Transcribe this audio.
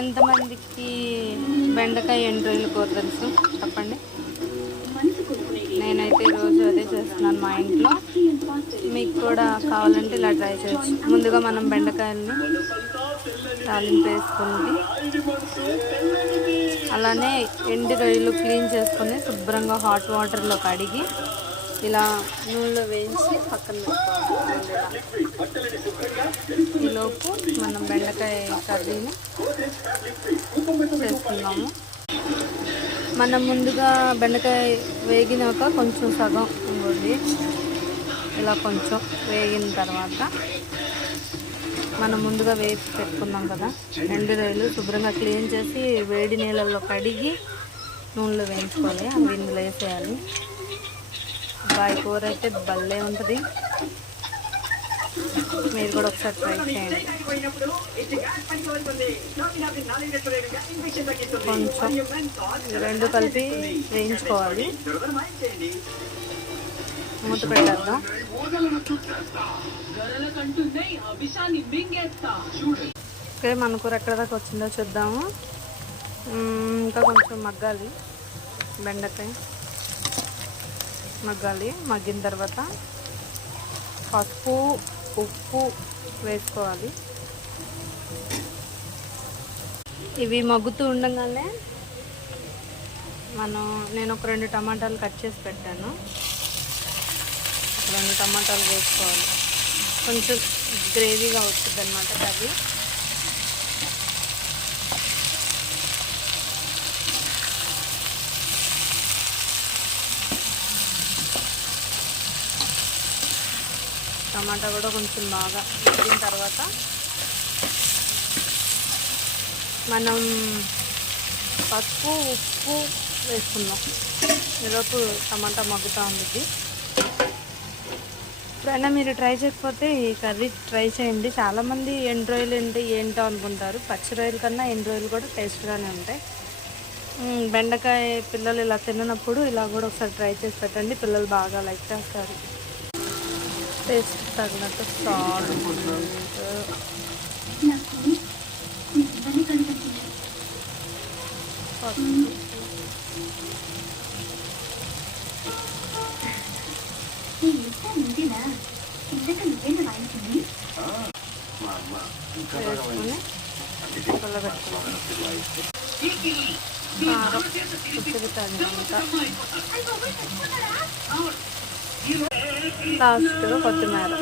ఎంతమందికి బెండకాయ ఎండ్రాయిలు కూర తెలుసు చెప్పండి. నేనైతే ఈరోజు అదే చేస్తున్నాను మా ఇంట్లో. మీకు కూడా కావాలంటే ఇలా ట్రై చేయొచ్చు. ముందుగా మనం బెండకాయల్ని తాలింపు వేసుకుంది, అలానే ఎండు రొయ్యలు క్లీన్ చేసుకొని శుభ్రంగా హాట్ వాటర్లో కడిగి ఇలా నూనెలో వేయించి పక్కన పెట్టుకోవాలి. ఈలోపు మనం బెండకాయ కర్రీని చేసుకుందాము. మనం ముందుగా బెండకాయ వేగినాక కొంచెం సగం ఇంకోండి ఇలా కొంచెం వేగిన తర్వాత మనం ముందుగా వేసి పెట్టుకున్నాం కదా ఎండు రొయ్యలు శుభ్రంగా క్లీన్ చేసి వేడి నీళ్ళల్లో కడిగి నూనెలో వేయించుకోవాలి. అవి ఇందులో వేసేయాలి. బాయ్ కూర అయితే భలే ఉంటుంది. మీరు కూడా ఒకసారి ట్రై చేయండి. కొంచెం రెండు కలిపి వేయించుకోవాలి. మూత పెట్టేద్దాం. ఓకే, మన కూర ఎక్కడ దాకా వచ్చిందో చూద్దాము. ఇంకా కొంచెం మగ్గాలి. బెండకాయ మగ్గాలి. మగ్గిన తర్వాత పసుపు ఉప్పు వేసుకోవాలి. ఇవి మగ్గుతూ ఉండగానే నేను ఒక 2 టమాటాలు కట్ చేసి పెట్టాను. 2 టమాటాలు వేసుకోవాలి. కొంచెం గ్రేవీగా వస్తుంది అన్నమాట కర్రీ. టమాటా కూడా కొంచెం బాగా వేగిన తర్వాత మనం పసుపు ఉప్పు వేసుకుందాం. ఈలోపు టమాటా మగ్గుతూ ఉంటుంది. ఎప్పుడైనా మీరు ట్రై చేయకపోతే ఈ కర్రీ ట్రై చేయండి. చాలామంది ఎండు రొయ్యలు ఏంటో అనుకుంటారు. పచ్చి రొయ్యల కన్నా ఎండు రొయ్యలు కూడా టేస్ట్గానే ఉంటాయి. బెండకాయ పిల్లలు ఇలా తిన్నప్పుడు ఇలా కూడా ఒకసారి ట్రై చేసి పెట్టండి. పిల్లలు బాగా లైక్ చేస్తారు. టేస్ట్ తగినట్టు సాల్ట్, వేసుకొని పుల్లబెట్టుకోవాలి. కారం ఉసిరి తగినంత, లాస్ట్గా కొత్తిమీర.